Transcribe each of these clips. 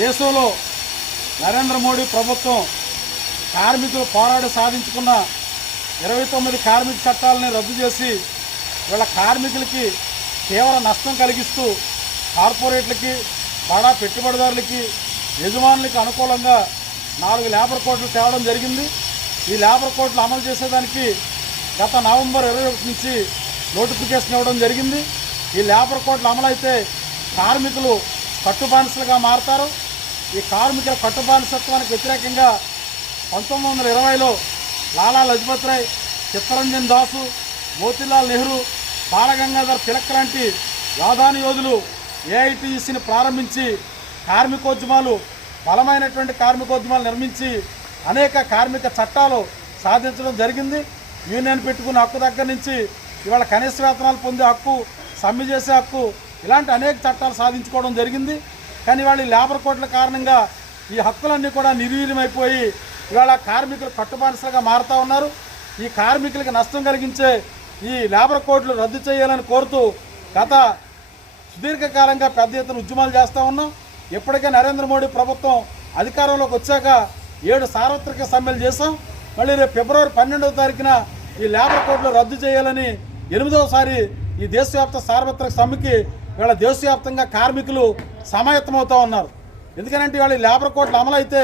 దేశంలో నరేంద్ర మోడీ ప్రభుత్వం కార్మికులు పోరాడి సాధించుకున్న 29 కార్మిక చట్టాలని రద్దు చేసి వీళ్ళ కార్మికులకి తీవ్ర నష్టం కలిగిస్తూ కార్పొరేట్లకి బడా పెట్టుబడిదారులకి యజమానులకి అనుకూలంగా 4 లేబర్ కోడ్లు తేవడం జరిగింది. ఈ లేబర్ కోడ్లు అమలు చేసేదానికి గత నవంబర్ 21 నుంచి నోటిఫికేషన్ ఇవ్వడం జరిగింది. ఈ లేబర్ కోడ్లు అమలైతే కార్మికులు కట్టుబానిసలుగా మారతారు. ఈ కార్మికుల కట్టుబానిసత్వానికి వ్యతిరేకంగా 1920లో లాలా లజపత్ రాయ్, చిత్తరంజన్ దాసు, మోతీలాల్ నెహ్రూ, బాలగంగాధర్ తిలక్ లాంటి యాదాని యోధులు ఏఐటీయూసీని ప్రారంభించి కార్మికోద్యమాలు బలమైనటువంటి కార్మికోద్యమాలు నిర్మించి అనేక కార్మిక చట్టాలు సాధించడం జరిగింది. యూనియన్ పెట్టుకునే హక్కు దగ్గర నుంచి ఇవాళ కనీస వేతనాలు పొందే హక్కు, సమ్మె చేసే హక్కు, ఇలాంటి అనేక చట్టాలు సాధించుకోవడం జరిగింది. కానీ వాళ్ళ లేబర్ కోడ్ల కారణంగా ఈ హక్కులన్నీ కూడా నిర్వీర్యమైపోయి ఇవాళ కార్మికులు కట్టుబానిసలుగా మారుతూ ఉన్నారు. ఈ కార్మికులకు నష్టం కలిగించే ఈ లేబర్ కోడ్లు రద్దు చేయాలని కోరుతూ గత సుదీర్ఘకాలంగా పెద్ద ఎత్తున ఉద్యమాలు చేస్తూ ఉన్నాం. ఇప్పటికే నరేంద్ర మోడీ ప్రభుత్వం అధికారంలోకి వచ్చాక 7 సార్వత్రిక సమ్మెలు చేశాం. మళ్ళీ రేపు ఫిబ్రవరి 12వ తారీఖున ఈ లేబర్ కోడ్లు రద్దు చేయాలని 8వసారి ఈ దేశవ్యాప్త సార్వత్రిక సమ్మెకి ఇవాళ దేశవ్యాప్తంగా కార్మికులు సమాయత్తమవుతూ ఉన్నారు. ఎందుకంటే ఇవాళ ఈ లేబర్ కోడ్లు అమలైతే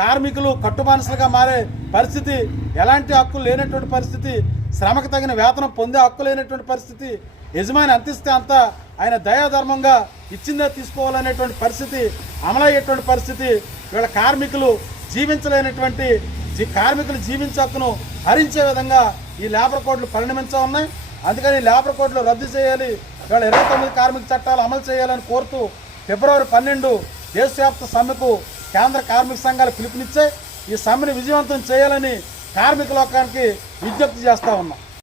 కార్మికులు కట్టుబానిసలుగా మారే పరిస్థితి, ఎలాంటి హక్కులు లేనటువంటి పరిస్థితి, శ్రమకు తగిన వేతనం పొందే హక్కు లేనటువంటి పరిస్థితి, యజమాని అంతిస్తే అంతా ఆయన దయాధర్మంగా ఇచ్చిందే తీసుకోవాలనేటువంటి పరిస్థితి అమలయ్యేటువంటి పరిస్థితి, వీళ్ళ కార్మికులు జీవించలేనటువంటి కార్మికులు జీవించే హక్కును హరించే విధంగా ఈ లేబర్ కోడ్లు పరిణమించా ఉన్నాయి. అందుకని లేబర్ కోడ్లు రద్దు చేయాలి, వీళ్ళ 29 కార్మిక చట్టాలు అమలు చేయాలని కోరుతూ ఫిబ్రవరి 12 దేశవ్యాప్త సమ్మెకు కేంద్ర కార్మిక సంఘాలు పిలుపునిచ్చాయి. ఈ సమ్మెను విజయవంతం చేయాలని కార్మిక లోకానికి విజ్ఞప్తి చేస్తూ ఉన్నాం.